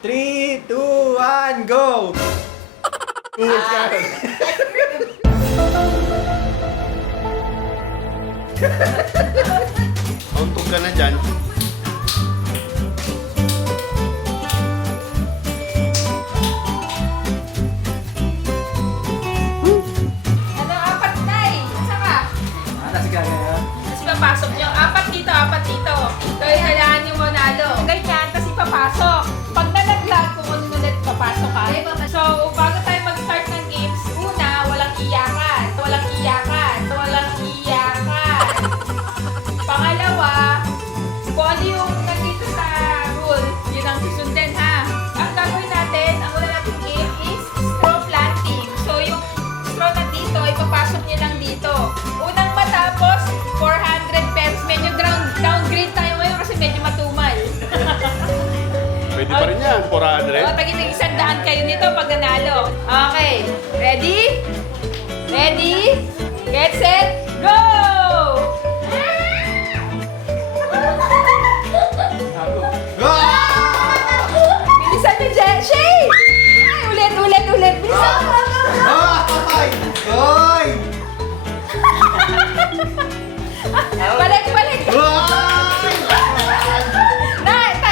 3, 2, 1, go! Uwag ka. Untog ka na dyan. Ano, apat na eh. Saka. Nasa gagaya. Tapos papasok nyo. Apat dito, apat dito. So, hayaan nyo manalo. Ganyan, tapos ipapasok. Pag nalaglag, kukunin ulit, papasok ka. So, bago tayo mag-start ng games, una, walang iyakan. Walang iyakan. Walang iyakan. Pangalawa, kung ano yung nandito sa rule, yun ang susundin ha. Ang gagawin natin, ang una nating game is straw planting. So, yung straw na dito, ipapasok nyo lang dito. Unang matapos, 400 pesos. Medyo downgrade tayo ngayon kasi medyo matumal. Pwede pa rin yan, 400. O, tagin 100 kayo nito pag nanalo. Okay. Ready? Ready? Get set, go! Bilisan nyo, Shay! Ay, ulit. Bilisan mo. Hoy! Hoy! Balik. Hoy!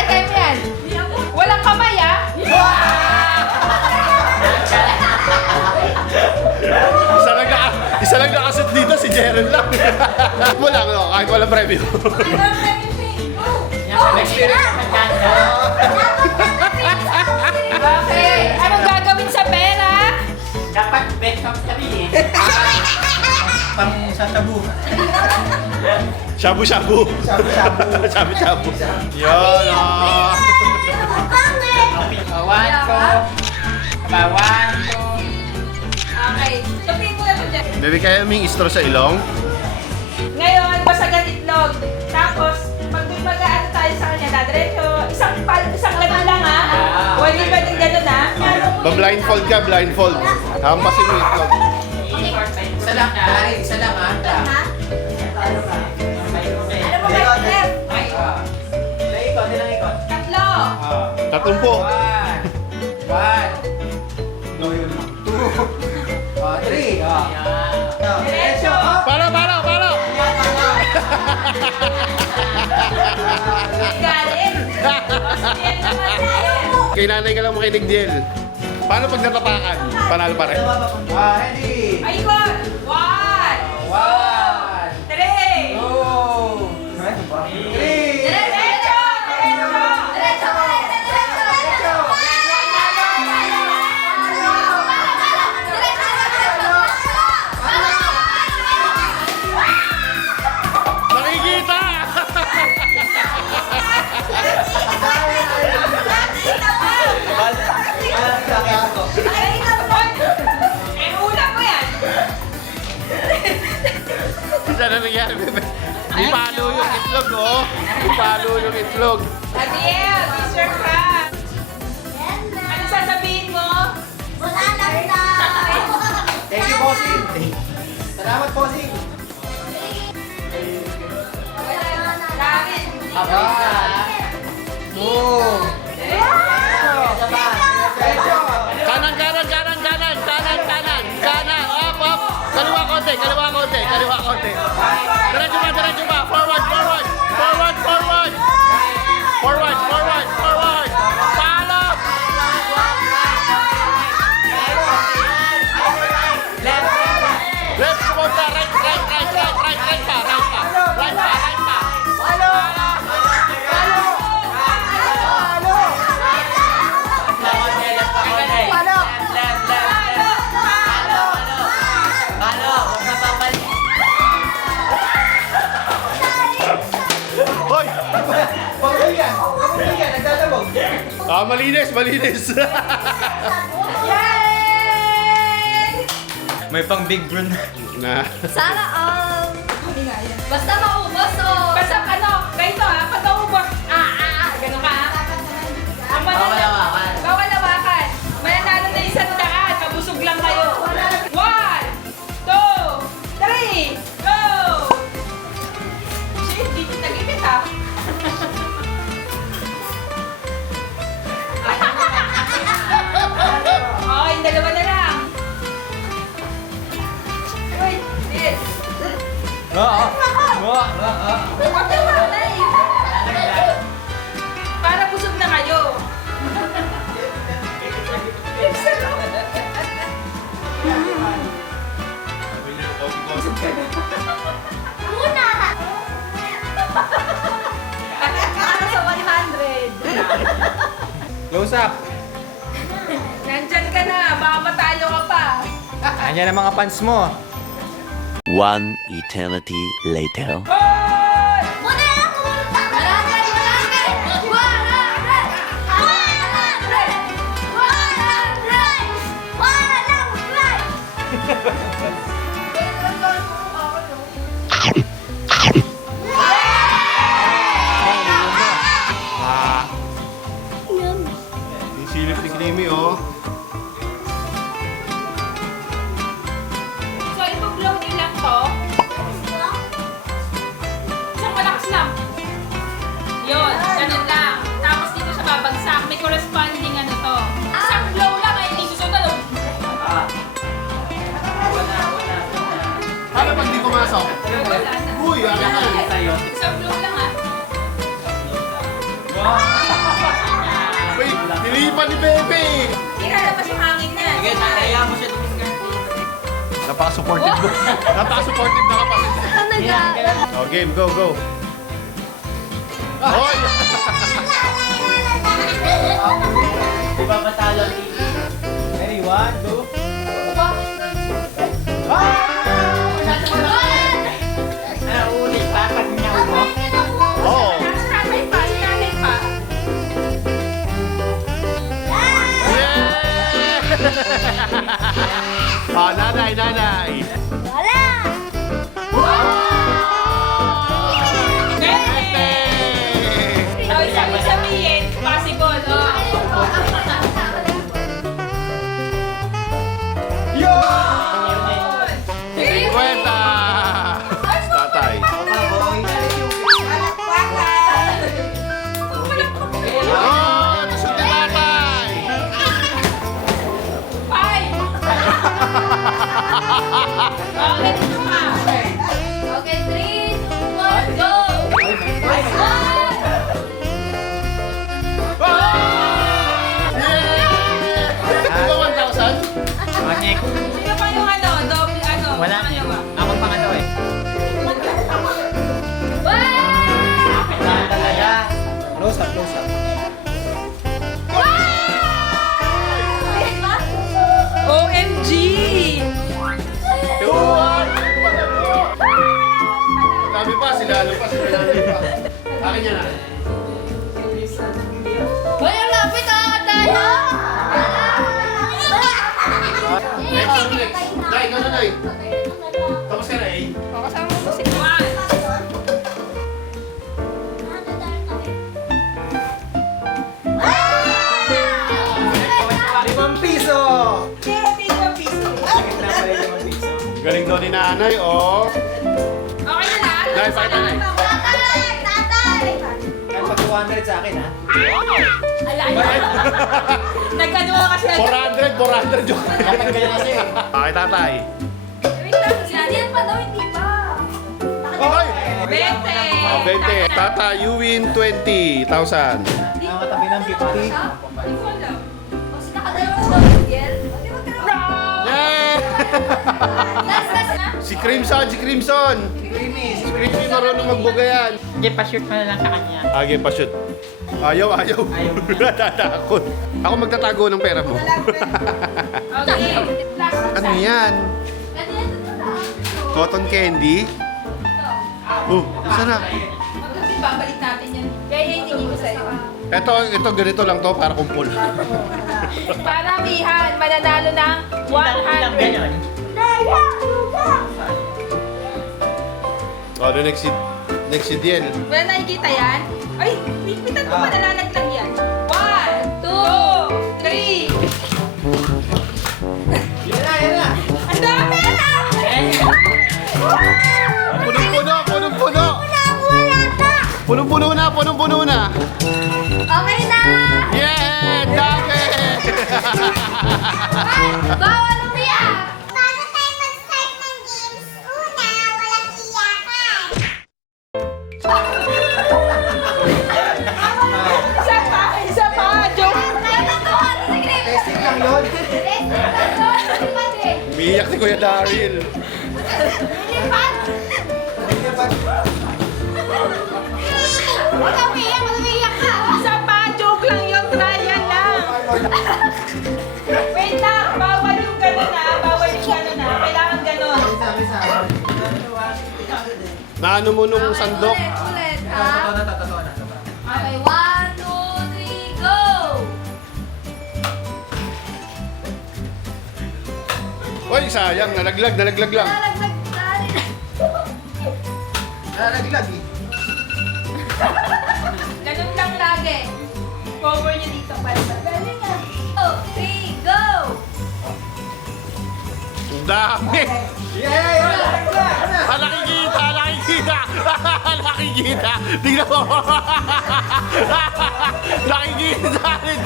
Tayo mo yan. Walang kamay, ah. Isa lang nakasit dito, si Jeren lang. Wala, no? Kahit walang premyo. Okay. Anong gagawin sa pera? Dapat backup kami eh. Pang sasabu. Shabu-shabu. Sabu-sabu. Shabu-shabu. Yun, oh. Kawan ko. Kawan ko. Okay. Tupin mo na ito dyan. Bebe, kaya may straw sa ilong? Ngayon, basagan itlog. Tapos, pag may mag-ano tayo sa kanya, dadiretso, isang ganun lang ha. Hindi pwedeng ganun ha. Ba-blindfold ka, blindfold. Hampasin mo itlog. Isa lang, pare. Isa lang ha. Ano mo ba, Steph? Ilang ikot. Tatlo. Tatumpo. One. Three. Diretso. Para! May galit. Yan naman tayo. Kay nanay ka lang makinig, Diel. Paano pag natapakan? Panalo pa rin. Ready. Ay, ikot. 1, One. 3. Two. Three. Diretso. Nakikita! Eh, ulam mo yan. Isa na nangyari, Bebe. Ipalo yung itlog, oh. Ipalo yung itlog. Adiel, Mr. Crab. Ano sasabihin mo? Thank you, bossing. Salamat, bossing. Ramen. Oh. Kanan. Up. Kaliwa konti. Diretso ba. Forward. Palo! Left punta. Right pa. Hoy! Pagkakas nagdadabog. Malinis. Yay! May pang big run. Na. Sana basta maubos o Basta ano, ganito ha, pag naubos, ganun ka ha. Ang Bawal-hawakan. Bawal hawakan. Mananalo na 100, mabusog lang kayo. 1, 2, 3, go! Shit, dito nagipit ha. Huwag na malay. Para busog na kayo. Una! Para sa 100. Close up. Nandyan ka na. Baka matalo ka pa. Ayan ang mga fans mo. One eternity later. Hoy! Muna lang pumunta! 100! Yung silip ni Creamy, oh. So, ipag-blow nyo lang to. Isang malakas lang. Yun, ganun lang. Tapos dito siya babagsak. May corresponding ano to. Isang blow lang ay hindi susunod. Paano pag di pumasok? Wala na. Uy, akin na. Isang blow lang ah. Wait, nilipan ni Bebe. Hindi ka labas yung hangin na. Sige, Kaya mo siya dumiskarte. Napaka-supportive mo. Napaka-supportive na kapatid. Oh, game, go, go. Hoy! Di ba matalo ni... Ready, 1, 2. Naulit pa pag nyaw mo. Oh! Sinanay pa, sinanay pa. Yeah! Ah, nanay, nanay. Wala! So, isang sabihin, possible, oh. Kwenta! Tatay. Oh, nasod ni tatay! Five! Okay, dito ka. Okay, 3, 2, 1, go! Di ba 1,000? Manik. Sino pa yung ano, double ano? Wala na eh. Ako pangalawa eh. Talaga. Close up, close up. OMG! Dami pa, sinalo pa, sinalo pa. Akin yan ah. Hoy, ang lapit ah! Tayo! Next. Nay, ikaw na, Nay. Tapos ka na eh. Kasama mo si Juan. ₱5. Galing daw ni nanay, oh. Okay na lahat? Nay, pakita na eh. Tatay! Tatay! Kaya pag 200 sa akin ha. Nag-ano ka kasi. 400 joke. Dapat ganyan kasi eh. Okay, tatay. Wait lang, Sinadihan pa daw, hindi pa. Okay. 20! Oh, 20. Tata, you win 20,000. Nakakatabi ng 50. Hindi ko alam. Kasi nakadalawa daw, Miguel. Okay, wag ka na. Yay! Last na. Si Crimson, si Crimson. Si Crimson marunong magbugayan. Sige, pa-shoot mo na lang sa kanya. Age pa shoot. Ayaw, ayaw. Natatakot. Ako magtatago ng pera mo. Okay. Last na. Ano yan? Ano yan? Ito na. Cotton candy? Oh, isa na. Kasi babalik natin yan. Kaya hiningi ko sa'yo. Ito ganito lang to para kumpul. Paramihan, mananalo ng 100. Oh, the next seed yan. Wala nakikita yan? Ay, pitan ko pa nalalaglag yan. 1, 2, 3. Yan na. Ang dami na! Punong-puno! Punong-puno na! Okay na! Yeah! Dami! Bawal Iiyak si Kuya Daryl. Huwag kang umiyak, umiyak ka. Isa pa, joke lang yun, trial lang. Wait lang, bawal yung gano'n na, bawal yung gano'n na. Kailangan gano'n. Naano mo nung sandok? Ulit, ha? Totoo na. Okay, 1, 2, 3, go! Uy, sayang. Nalaglag lang. Lalaglag tayo. Nalaglag eh. Ganun lang lagi. Cover niyo dito, basta. Galing ah. 2, 3, go! Ang dami. Nakikita. Nakikita. Tingnan mo. Nakikita rin.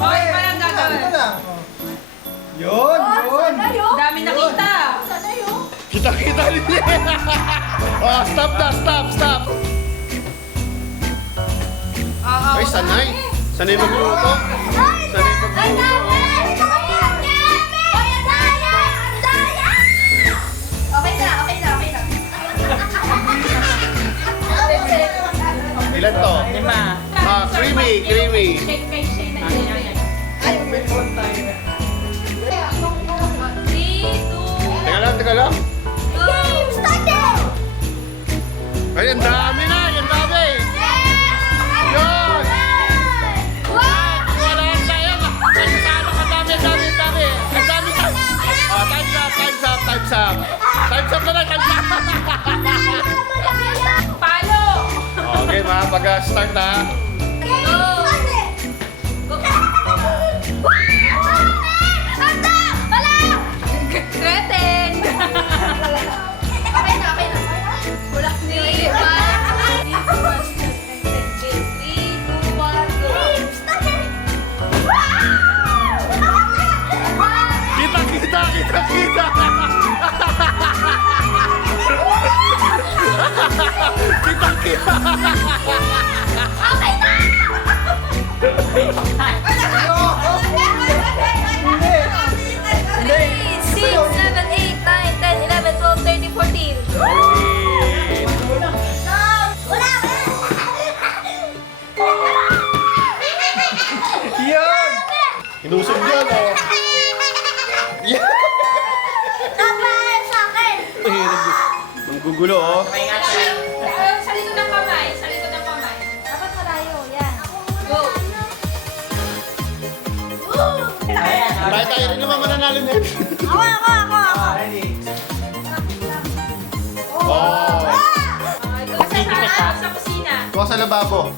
Okay, parang gagawin. Yun. Sanayo? Dami nakita. Sanayo? Kita rin. Oh, stop na. Stop. Oo. Ay, sanay. Sanay magluto. Ay, Sanay magluto. Ay, dami! Ay, ang daya! Ang daya! Okay na. Ilan to? 5. Ah, creamy. Shake na yun. Teka lang. Game started! Ay, ang dami na. Ang dami. Yun. Wala na yan. Ang dami. Ang dami. Oh, time's up. Time's up na lang. Palo! Okay, pag-start na. Kreten! Bulak ni Kita. Yun. Inusog yun, oh. Yeah. Ang gugulo, oh. Sa likod ng kamay. Dapat malayo, yan. Go! Tayo rin naman mananalo na yun. Ako. Ready? Oh. Sa kusina. Kuha sa lababo.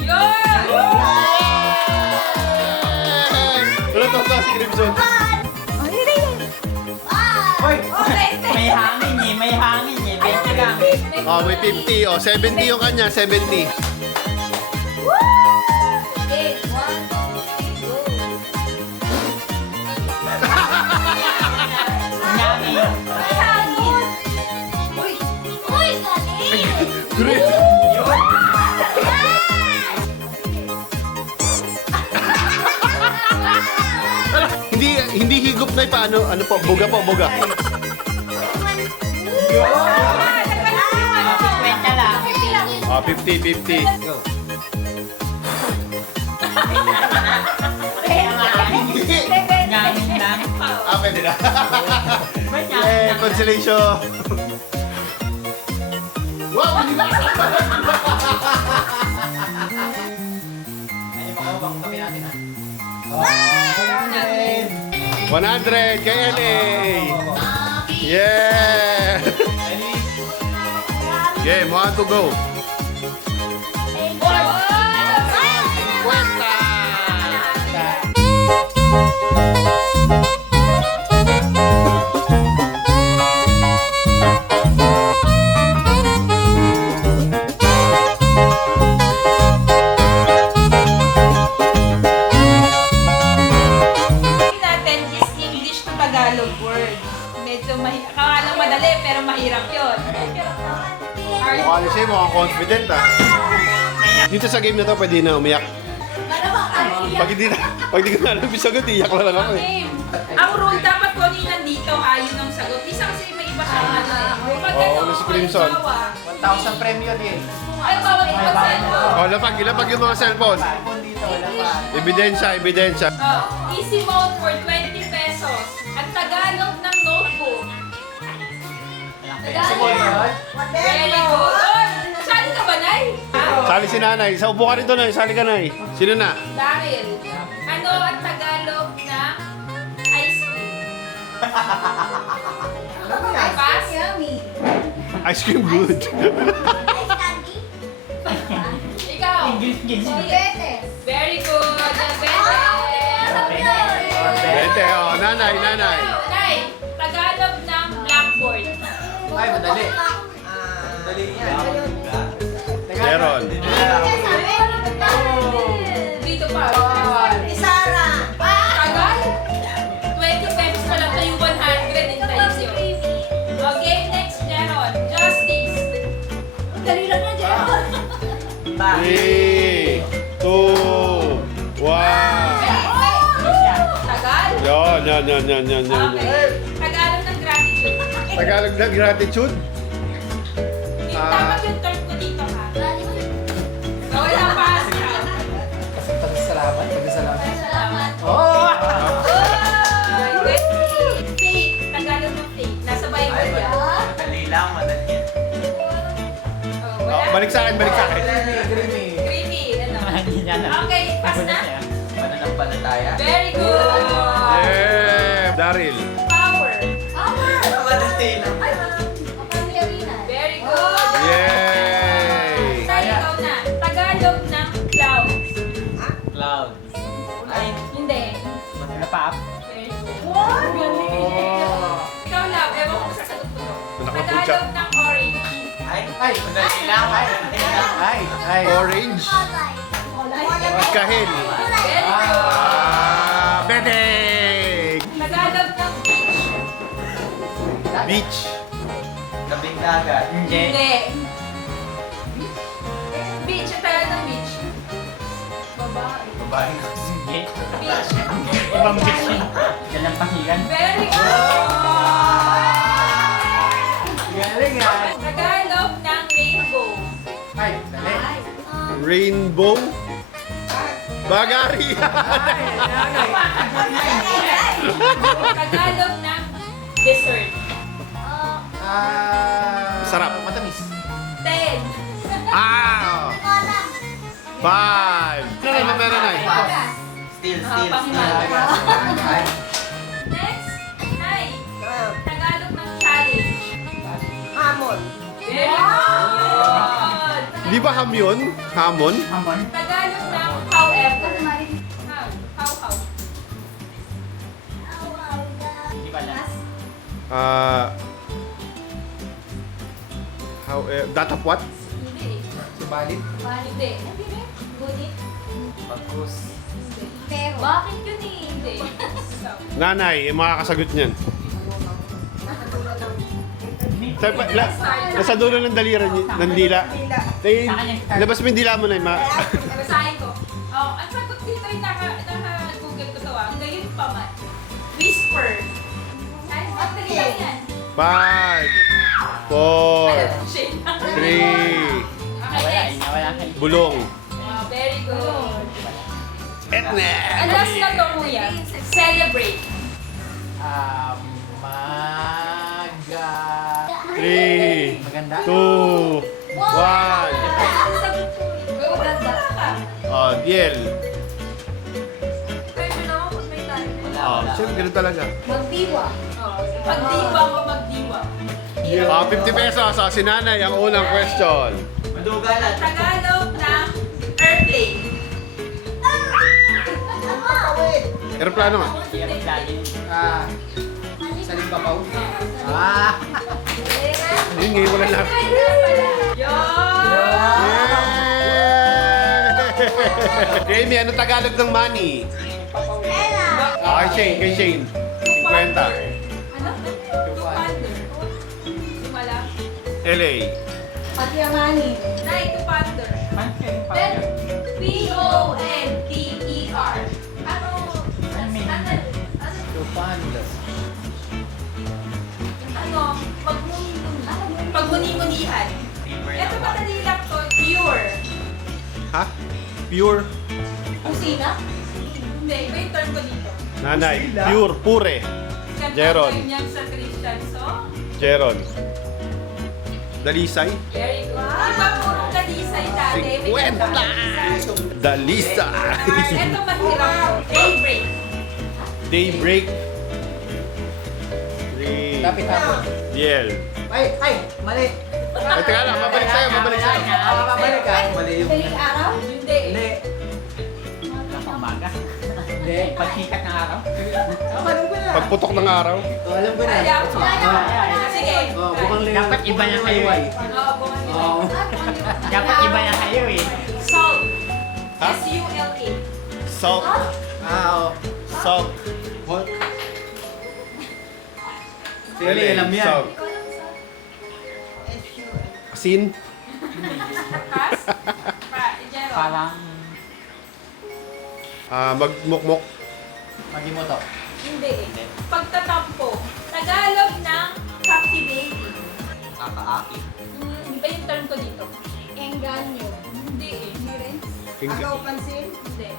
Yun! Wala to si Crimson. Hoy! May hangin eh. 20 lang. Oh, may 50. Oh, 70 yung kanya. 70. Okay, 1, 2, 3, go. May hangin. Uy, galing! Great. Hindi higop na paano? Ano po? Buga. Kwenta lang. Oh, 50. Go. Hangin lang. Ah, pwede na. May Eh, consolation. Wow, hindi na. Ay, makawang kami natin ha. 100 kay LA. Yeah. Ready? Game, 1 to go. Cuenta. natin is madali pero mahirap yun. Mukha niya siya, mukhang confident ah. Dito sa game na to, pwede na umiyak. Pag di ko na alam yung sagot, iyak na lang ako eh. Game. Ang rule, dapat ko din nandito, yun ang sagot. Isa kasi may iba siya ano eh. Pag Oo, ano, si Crimson. halimbawa, 1,000 premyo din. ay, bawat pag-cellphone. Oh, lapag yung mga cellphone. Cellphone dito, lapag. Ebidensya. Oh, easy mode for 20 pesos. Ang Tagalog ng notebook. Simon yun. Very good. Oh, sali ka ba, Nay? Ha? Sali si nanay. Sa upo ka rito, nay. Sali ka, nay. Sino na? Daryl. Ano ang Tagalog ng ice cream? Pass? Ice cream good. Ikaw. Very good. Bente, oh. Nanay. Nay, Tagalog ng blackboard. Ay, madali. Madali yan. Meron. Dito pa. Tagal? 20 pesos pa lang tayo 100 in tayo siyo. Okay, next Jaron. Justice. 3, 2, 1. Tagal? Yan. Okay. Tagalog ng gratitude. Tagalog na gratitude. Dapat yung turn ko dito ha. Wala pass ka. Pagkasalamat. Salamat. Oh! Faith. Tagalog ng faith. Nasa Bible yan. Madali lang, madali yan. Oh, wala. Balik sa akin. Creamy. Creamy. Ano? Hindi niya alam. Okay, pass na. Pananampalataya. Very good. Yeah. Daryl. Power. Madali lang. Very good. Yay! Saan ikaw na? Tagalog ng clouds. Cloud. Ay, Hindi. ano pa? Very good. Ikaw lang. Ewan ko kung sasagot ko. Nakaputya. Tagalog ng orange. Ay. Madali lang. Ay. Orange. Kahil. Very good. Bedeng! Tagalog ng beach. Beach. Labing dagat. Hindi. Beach. Ang tagal ng beach. Babae. Babae na. Hindi. Beach. Ibang beach yun. Yan ang pahigan. Very good. Galing yan. Tagalog ng rainbow. Ay, dali. Rainbow. Bagari. Tagalog ng dessert. Sarap. Matamis. 10. Ah! 5. Meron na. Still. Ay. Next, 9. Tagalog ng challenge. Very good. Di ba ham yun? Hamon? Hamon. Tagalog ng however. How? Hindi ba lang? Data what? Hindi. Subalit. Hindi. Pagkus. Bakit yun eh? Hindi. Nanay, yung makakasagot niyan. Nasa dulo ng ng dila. Labas mo yung dila mo na. Basahin ko. Oh, ang sagot dito ay naka-google ko to ah. Ngayon pa man. Whisper. Ay, ang dali lang yan. 5, 4, Shane. 3, Okay, next. Nawala kayo. bulong. Oh, very good. Etne! Ang last na to, kuya. Celebrate. Maga. 3, Maganda. 2, 1. Maganda ka. Oh, Diel. Pwede na ako pag may time. Oh, siyempre ganun talaga. Magdiwa. Oh, pagdiwang o magdiwang. 50 pesos. So, si Nanay ang unang question. Madugalan. Tagalog ng airplane. Aeroplano nga. Hirap lagi. Sa Limbabaw. Ah. Yun, ngayon wala lahat. Yun! Jamie, ano Tagalog ng money? Kay Shane. 50. Ano? Two-pander. LA. Pagyamanin. Night to ponder. Pansin pa. Then, P-O-N-D-E-R. Ano? I mean, Ano? Pagmuni-munihan. Ito madali lang to. Pure. Ha? Pure. kusina. Hindi, iba yung term ko dito. Nanay. Pure. Pure. Kanta Jeron. tayo niyan sa Christian song. Jeron. Dalisay. Very good. Iba purong dalisay dati. May kanta dalisay. Dalisay. Ito mahirap. Daybreak. Daybreak. Lapit hapon. Yel. Ay, mali. Ay, teka lang. Mabalik sa'yo. Mabalik sa'yo. Babalik ka. Mali yung... Daling araw. Hindi. Hindi. Umaga. Hindi. Pagsikat ng araw. Alam ko na. Pagputok ng araw. Oh, alam ko na. Ayaw. Sige. Oh, bukang liw. Dapat iba na kayo eh. Oo, bumalik. Oo. Dapat iba na kayo eh. Salt. Ha? S-U-L-A. Salt. Oo. Salt. Hot. Sili, alam yan. Salt. Asin. Pass. Jeron. Parang Magmukmok. Magi mo to. Hindi. Pagtatampo. Tagalog ng captivating. Kakaaki. Iba yung term ko dito. Engganyo. Hindi eh. Hindi rin. Agaw pansin. Hindi.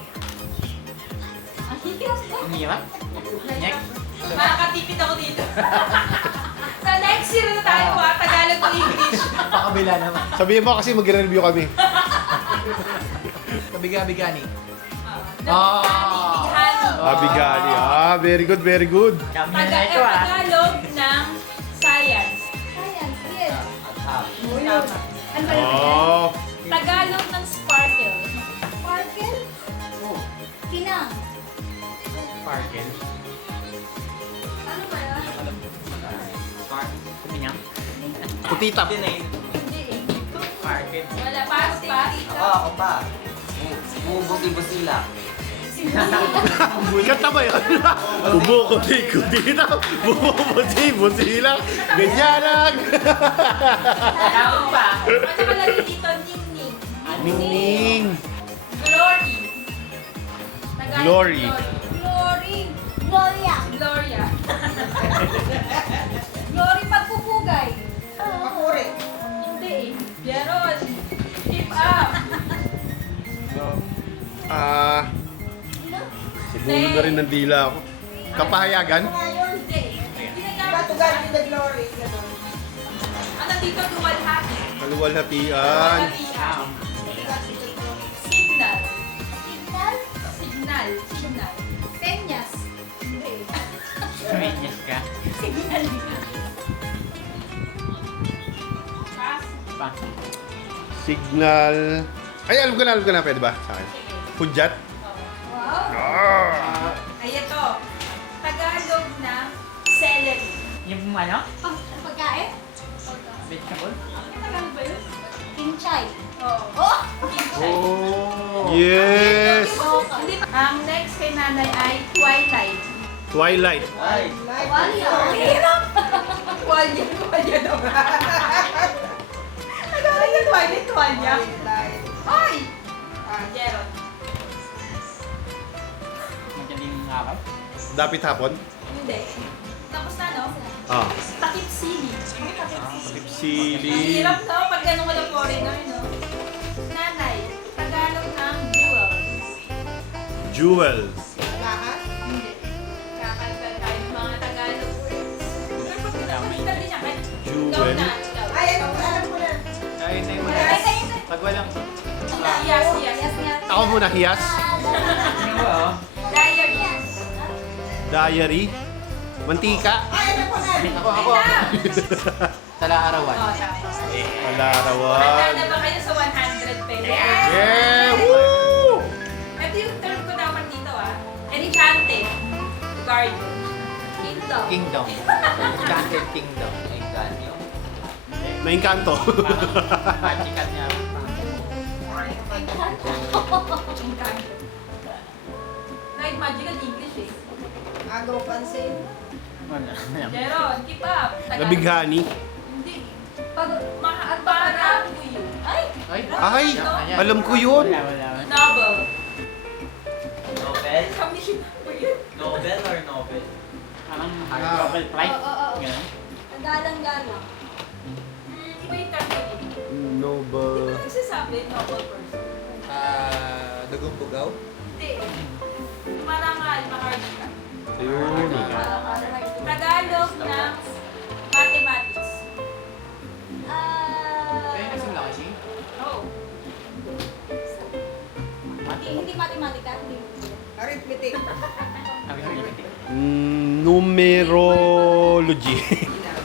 Ang hikiras ko. ang hirap. Next. Makakatipid ako dito. Sa next year na tayo ha, Tagalog o English. Pakabila naman. Sabihin mo kasi mag-review kami. Kabiga-bigani. Abigani. Very good, very good. Kami na ito ah. Tagalog ng science. Science. Yes. At Tama. Ano ba yun? Oh. Tagalog ng sparkle. Sparkle. Kinang. Sparkle. Ano ba yun? Kuminyang. Putitap. Hindi eh. Sparkle. Wala. Pass, pass. ako pa. Bubusi-busila. Kanta ba yun? Ubo ko di kutitap. Bubuti, busila. Ganyan lang. Dapat pa. At saka lagi dito, ning-ning. Ningning. Glory. Tagalog, Glory. Glory. Gloria. Gloria. Glory pagpupugay. Papuri. Hindi eh. Jeron. Keep up. Siguro na rin ng dila ako. Kapahayagan? Hindi eh. Ginagamit the glory. ano dito, duwalhati. Kaluwalhatian. Duwalhatian. Signal. Signal. Signal. Signal. Senyas. Hindi. Kuminyas ka. Signal. Pass. Pa. Signal. Ay, alam ko na. Pwede ba? Sa akin. Sige. Pudyat. Wow. Ay, ito. Tagalog ng celery. Yung ano? Pagkain. Vegetable? Tagalog ba yun? Kinchay. Oo. Oh! Oh. Yes. Hindi. Ang next kay nanay ay twilight. Twilight. Ay. Wali. Ang hirap. Tuwalya daw. Tagalog ng twilight, tuwalya. Ay! Jeron. Madaling araw? Dapit hapon. Hindi. Tapos na, no? Takip sili. Ang Sili. hirap, no? Pag ganun walang foreigner, no? Nanay, Tagalog ng jewels. Jewels. Hindi. Kakalkal tayo ng mga Tagalog words. Pero pag pinapalitan din niya, kahit Jewel. ikaw na. Ikaw. Ay, alam ko na. Ay, na yung Ay, kayo. Pag walang... Yes, yes. Yes, nga. Ako muna, hiyas. Ano ba oh? Diary. Diary. Mantika. Ako. Tala-arawan. Oh, tapos. Handa Malarawan. na ba kayo sa 100 pesos? Yeah! Woo! Ito yung term ko dapat dito, ah. Enchanted. Garden. Kingdom. Kingdom. Enchanted Kingdom. Encanyo. Nainkanto. Magical niya. Encanto. Kahit magical English eh. Agaw pansin. Wala. Jeron, keep up. Tagalog. Nabighani. Hindi. Para buyo. Ay! Ay, alam ko yun. Wala. Novel. Nobel? Kami siya buyo. Nobel or Nobel? Parang Ah. Nobel Prize. Oo. Ganun. Ang galang-galang. Iba yung category. Di Noble. ba nagsasabi, novel person? Dugong bugaw? Hindi. Marangal, mahard ka. Ayun. Tagalog ng mathematics. Kaya nagsimula kasi? Oh. Hindi matematika. Hindi. Arithmetic. Numerology.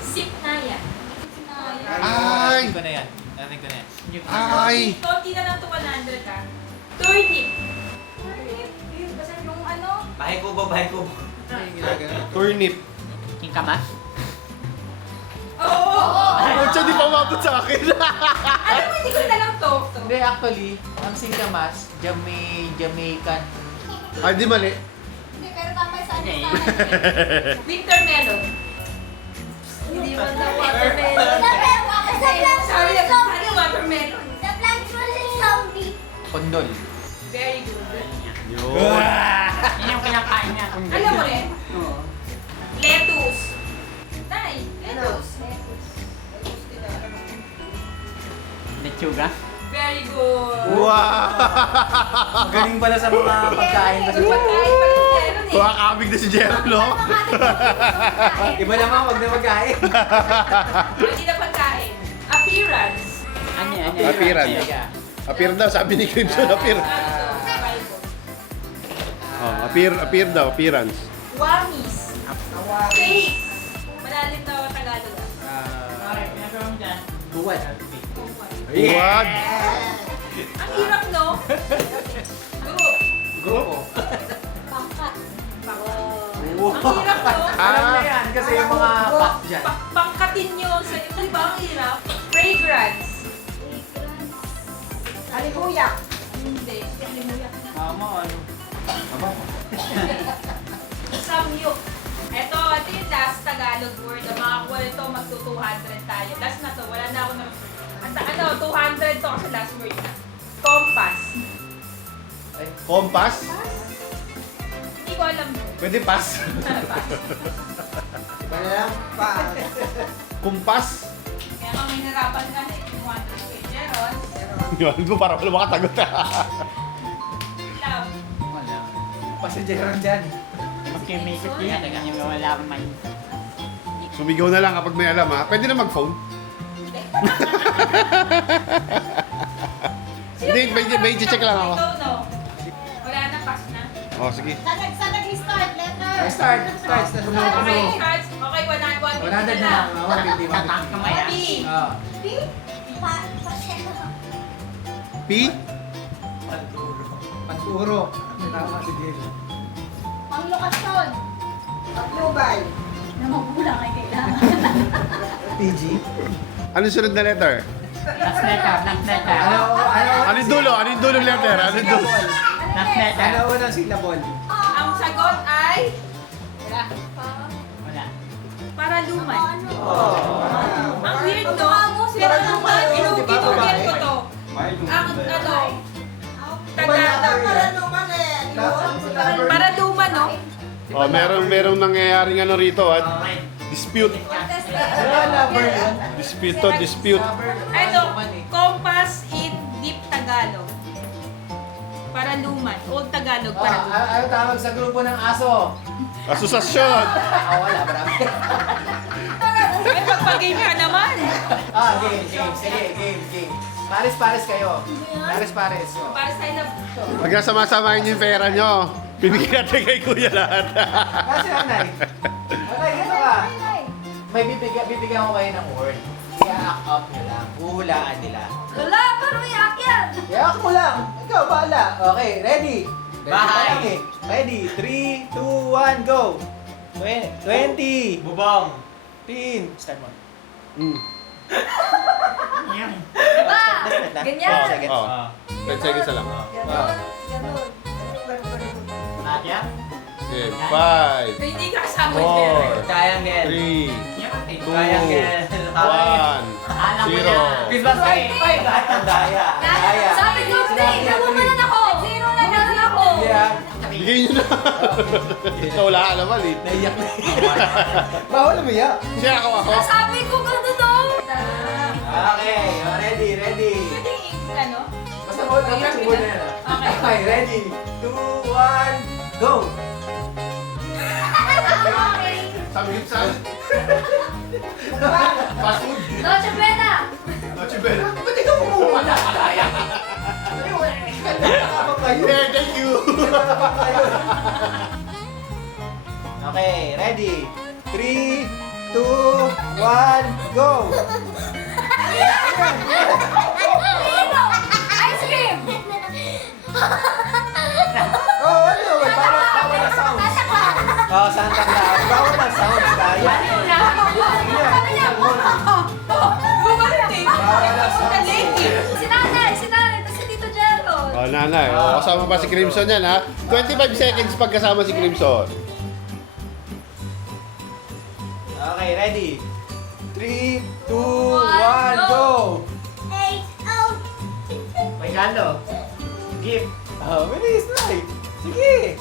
Sip na yan. Ay! Ko na yan. Natin ko na yan. Ay! Konti na lang to 100 ka. Turnip. Basta yung ano, Bahay ko ba? Yung ginagano. Turnip. King Kamas? Oo. Ba't siya di pa umabot sa akin? Alam mo, hindi ko na lang to. Hindi, actually, ang singkamas, Jamaican. Ay, di mali. hindi, pero tama yung sa ano Okay. sa Winter melon. Hindi man na watermelon. Sabi na, ano watermelon? The plant was zombie. Kondol. Very good. Yun. Yan yung kinakain niya. Alam mo rin? Oo. Lettuce. Nay, lettuce. Lechuga? Very good. Wow! Galing pala sa mga pagkain. Kasi pagkain pala si Jeron eh. Kumakabig na si Jero, no? Iba naman, wag na magkain. Hindi na pagkain. Appearance. Ano yan? Appearance. Appear daw, sabi ni Crimson, appear. Ano to? Bible. Oh, appear daw, appearance. Wamis. Face. Malalim na Tagalog. Alright, pinagawa mo dyan. Buwan. What? Ang hirap, no? Group. Grupo. Pangkat. Ang hirap, no? Alam na yan, kasi yung mga pack dyan. Pangkatin nyo sa inyo. Di ba ang hirap? Fragrance. Alimuyak. Hindi. Alimuyak. Tama, ano? Samyuk. Ito yung last Tagalog word. Ang makakuha nito, magto-200 tayo. Last na to, wala na ako na... Ano, 200 to kasi last word na. Compass. Compass? Hindi ko alam. Pwede pass. Iba na lang. Pa. Kumpas? Kaya kung may narapan ka na, 200 kay Jeron. Yun, para wala makatagot. Love. Wala. Pasensyahan dyan. Magkimikot yan. Yung wala man. Sumigaw na lang kapag may alam, ha? Pwede na mag-phone. Hindi, may check lang ako. Ito, no? Wala na, pass na. Oh, sige. Saan nag-start? Letter. Start. Okay, cards. Okay, 100 100 na lang. 150. Tatak kamay ah. B. Ah. P. Pa-check. P? Panturo. Tama si Gil. Panglokasyon. Patnubay. Na magulang ay kailangan. PG. Anong sunod na letter? Last letter. Anong dulo? Anong dulo letter? Anong dulo? Last letter. Ano unang syllable? Ang sagot ay... Wala. Wala. Paraluman. Ano? Ang weird, no? Paraluman. Inuulit ko to. Ang ano... Tagalog. Paraluman, no? Oh, merong nangyayaring ano rito, ha? Okay. Dispute. Dispute to, dispute. Ano? Compass in Deep Tagalog. Paraluman. Old Tagalog, paraluman. Ano tawag sa grupo ng aso? Asosasyon. Wala, marami. Ay, magpag-game ka naman. Game. Sige, game. Pares kayo. Pares. Oh. Para sa na... Pag nasama-samahin niyo yung pera nyo, bibigyan natin kay Kuya lahat. Kasi nanay. Nanay, gito ka. May bibigyan ko kayo ng word. I-act up nyo lang. Huhulaan nila. Wala, pero iyak yan. I-act mo lang. Ikaw, bahala. Okay, ready? Bye. Ready? 3, 2, 1, go! 20! Bubong. 10! Start mo. Yan. Ganyan. Oh, seconds. oh. 10 seconds na lang. Ganun. Nadia? Okay, 5, Hindi ka kasama 4, Triangle. 3, Yan. 2, Triangle. Alam mo 0. yan. Christmas Day! Ang daya. Ang daya. Sabi ko, Day, namumanan ako. Zero na meron ako. Yeah. Bigay nyo na. Ito wala ka naman eh. Naiyak na. Bawal umiyak. Siya ako. Sabi ko, ganun no. Okay, ready, ready. Pwede ano? Basta mo, tapos mo na yan. Okay. Okay, ready. 2, 1, go! Sabi ko sa fast food. Noche Buena. Noche Bella. Ba't ikaw kumuha na? Kaya. Yeah, thank you. Okay, ready. 3, 2, 1, go! Ice cream. Oh, ano? Bawal na sound. Oh, Santa Claus. Bawal na sound. Kaya. Bumalik eh. Bawal na sound. Si nanay, tapos si Tito Gerald. Oh, nanay. Oh, kasama pa si Crimson yan ha. 25 seconds pagkasama si Crimson. Okay, ready. 3, 2, 1, go! May kano. Gift. Oh, bilis na eh. Sige.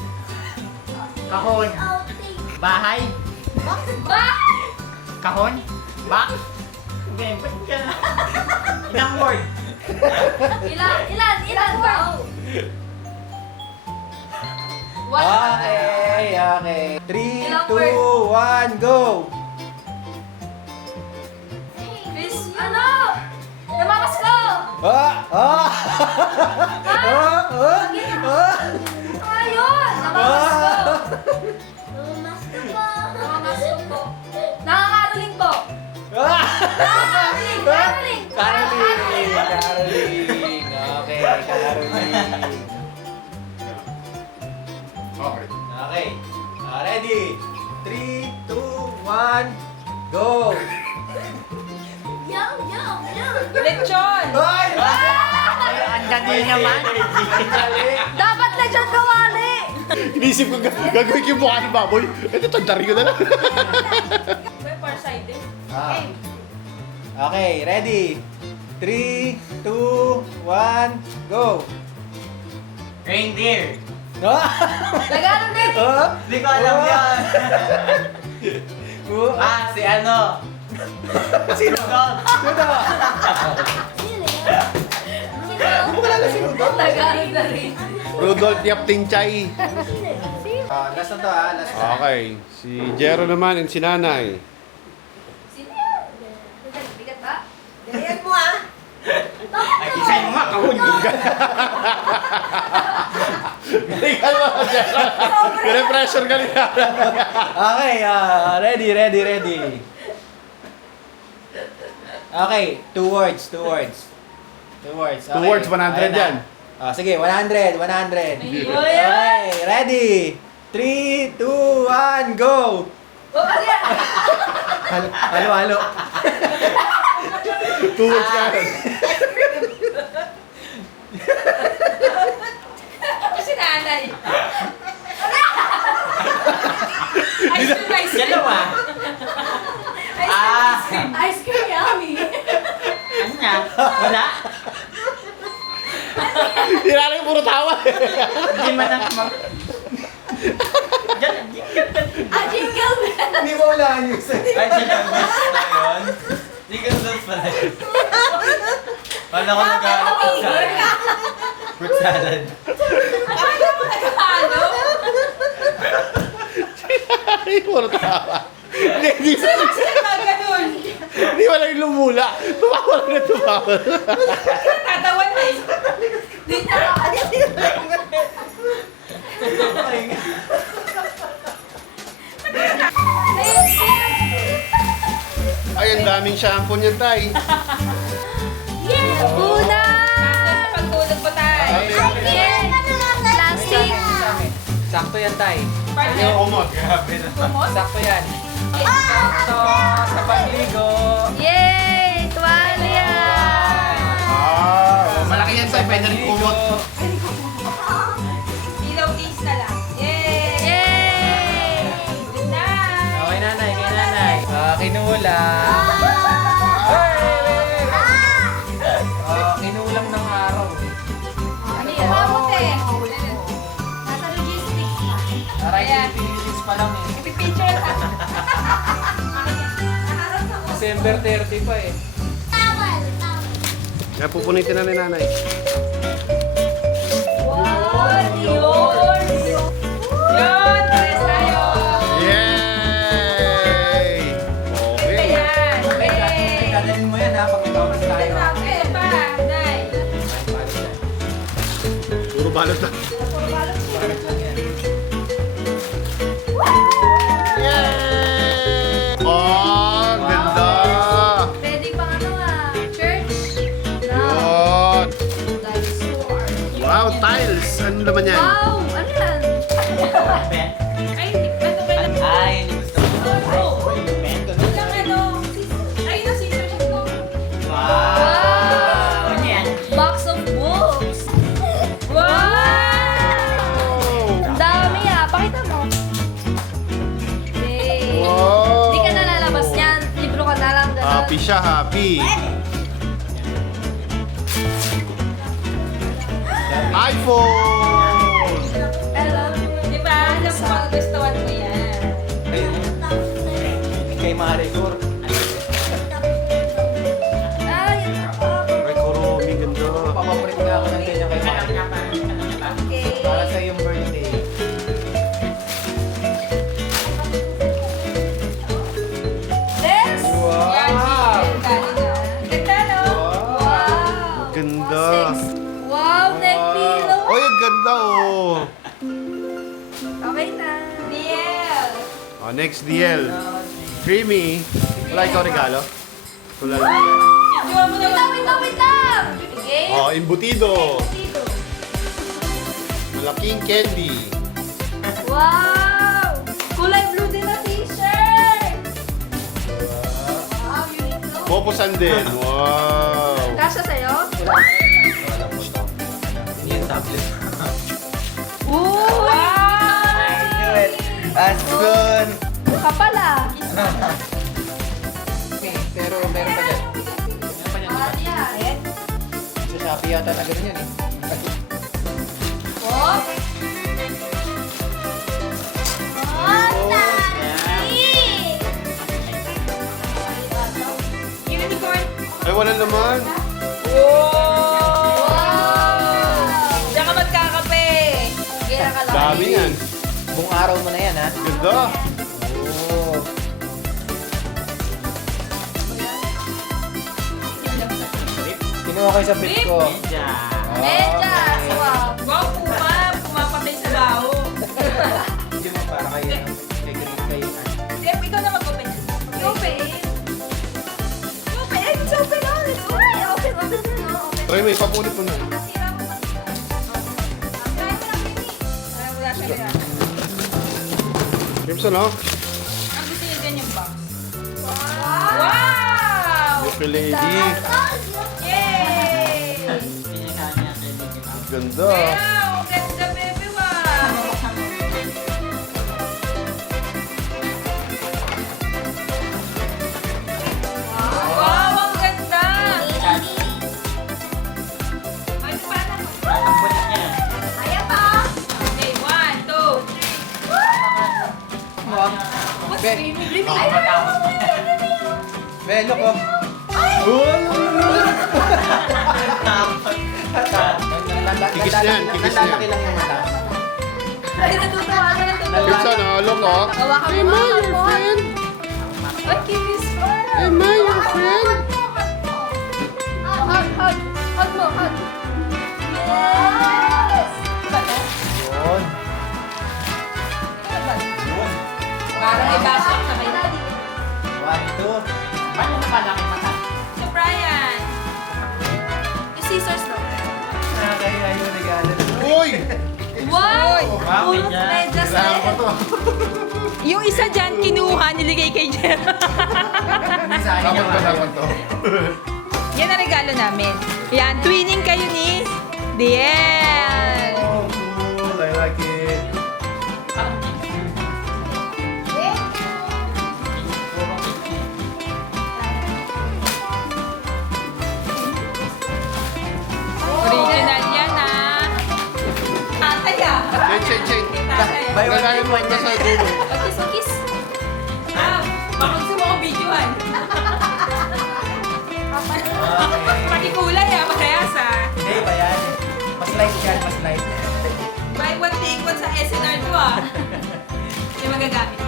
Kahon. Bahay. Kahon. Box. Okay, ba't ka? Ilang word? Ilan wow. Okay, okay. 3, Ilang 2, 1, go! Miss, ano? Namamas ko. Ah! Ah! Ah! Ah! Ah! Ayun, namamas ko. Namamas ko po. Nakakaroling po. Ah! Caroling. Caroling! Caroling! Okay, Caroling. Okay. Okay. Ready? 3, 2, 1, go! Lechon! Ay! Ang dali naman. Dapat na dyan kawali. Inisip ko, gagawin ko yung mukha ng baboy. Ito, tandari ko na lang. May farsighted. Okay, ready? 3, 2, 1, go! Reindeer. Ah! Tagalog din. Ah! Hindi ko alam yan. Si ano? Sino? Rudolph. Sino? Hindi mo kilala si Rudolph? Tagalog na rin. Rudolph Yapting Chay. Last na to ha, last na. Okay. Si Jero naman and si Nanay. Sino yan? Bigat ba? Ganyan mo Ay, isay mo nga, kahon. Galingan mo, Jero. Pine-pressure ka nila. Okay, ready. Okay, 2 words. 2 words. Two words, 100 yan. Sige, 100. Ayun. Okay, ready? 3, 2, 1, go! Halo. 2 words ka. Kasi nanay. Ice cream. Dalawa. Ice cream yummy. Ano nga? Wala? Hinala yung puro tawa. Hindi man ang Jingle bell. Hindi mo ulaan yung Ay, jingle bells pala yun. Jingle bells pala yun. Wala ko nag-aalap fruit salad. Akala mo nagkakalo? Ay, puro tawa. Hindi Ganun. wala yung lumula. Tumawa lang na tumawa. Tatawa na eh. Di na Ay, ang daming shampoo niyan, Tay. Yeah! Una! Pagtulog po tayo. Plastic! Sakto yan, Tay. Partner. Kumot. Kumot. Sakto yan. Sakto sa pagligo. Yay! Tuwalya! Malaki yan, Tay. Pwede rin kumot. Ilaw days na lang. Yay! Yay! Good night. Okay, nanay. Kinula. Para Ayan. Philippines pa lang eh. Ipipicture ha. December 30 pa eh. Towel. Kaya pupunitin na ni nanay. Wow! Yun! Yun! Pares tayo! Yay! Okay. Ayan! Yay! Kalahin mo yan ha, pag ikaw na tayo. Ito pa, Nay. Puro balot na. Yay! Oh, ganda! Pwede pang ano church. Yun! Dinosaur. Wow, tiles! Ano naman yan? Wow! Ano yan? Ay, ano ba lang? Ay, hindi gusto ko. Ilang ano? Ay, na scissors ko. Wow! Ano yan? Box of books. Wow! Ang dami pakita mo. Yay. Wow! Hindi ka na lalabas niyan. Libro ka na lang. Ganun. Happy siya, happy. iPhone! Hello. Di ba? Alam mo, magugustuhan mo yan. Kay Maricor. Ay, Ay, Kuromi, ganda. Papaprint nga ako ng ganyan kay Maricor. okay. Para sa iyong birthday. Next. Yan, Wow! dali na. Ganda, no? Wow. Ganda. Wow, neck pillow. Oy, ang ganda oh. Okay na. Niel. Oh, next DL. Creamy. Wala ikaw regalo? Wala lang. Enjoy mo na Wait lang. Okay. Oh, imbutido. Dito. Malaking candy. Wow. Kulay blue din na t-shirt. Wow, unique no? Popo Sandin. Wow. Kasha sa'yo? Yung tablet. Ooh. Wow! Asun! Kapal ah. Okay, pero meron pa dyan. Mahal yan. Sa Shopee yata na ganun yun eh. Oh. Unicorn. Ay, wala naman. Wow! Diyan ka magkakape. Gira ka lang. Dami yan. Buong araw mo na yan ha. Ganda. Oo. Kinuha ko yung sa brief ko. Medyas. Wow. Wow, pumapatay sa bao. Hindi mo para kayo. Kay Green kayo. Jeff, ikaw na mag-open. Open. Open. It's open on. It's open. Open. Open. Open. Try mo, ipapunit mo na. Nasira mo kasi. Try mo lang, Mimi. Ay, wala siya kaya. Crimson, oh. Ang gusto niya dyan yung box. Wow. Wow! Ukulele. Yay! Ganda. Wow! Ganda, baby, wow! Wow, ang ganda! Ay, paano? Ayan pa. Okay, 1, 2, 3. Wow. What's Be, dreaming? be, look oh. Kikis na yan, kikis na yan. Nalalaki lang yung mata. Ay, natutuwa na. Crimson, oh. Look, oh. Hawakan mo nga, your friend. Ay, kinis pa. Am I your friend? Hug, hug. Hug mo, hug. Yes! Yun. Parang may basok na may 1, 2. So, Brian. Yung scissors no? Nakakaya yung regalo. Uy! Wow! Wow, Puro medyas. medyas Kailangan ko eh. to. Yung isa dyan, kinuha, niligay kay Jeff. Dapat ko, dapat to. Yan ang regalo namin. Yan, twinning kayo ni Diel. Oh, cool. I like it. Original yan, ah. Tatay, ah. Chain, chain, chain. Tatay, Buy one, Kakain take mo one ka sa yan. dulo. Kiss, kiss. Ah, baka gusto mo ko videohan. Pati kulay ah, parehas ah. Hindi ba yan? Mas light yan, mas light. Buy one, take one sa SNR to ah. Hindi magagamit.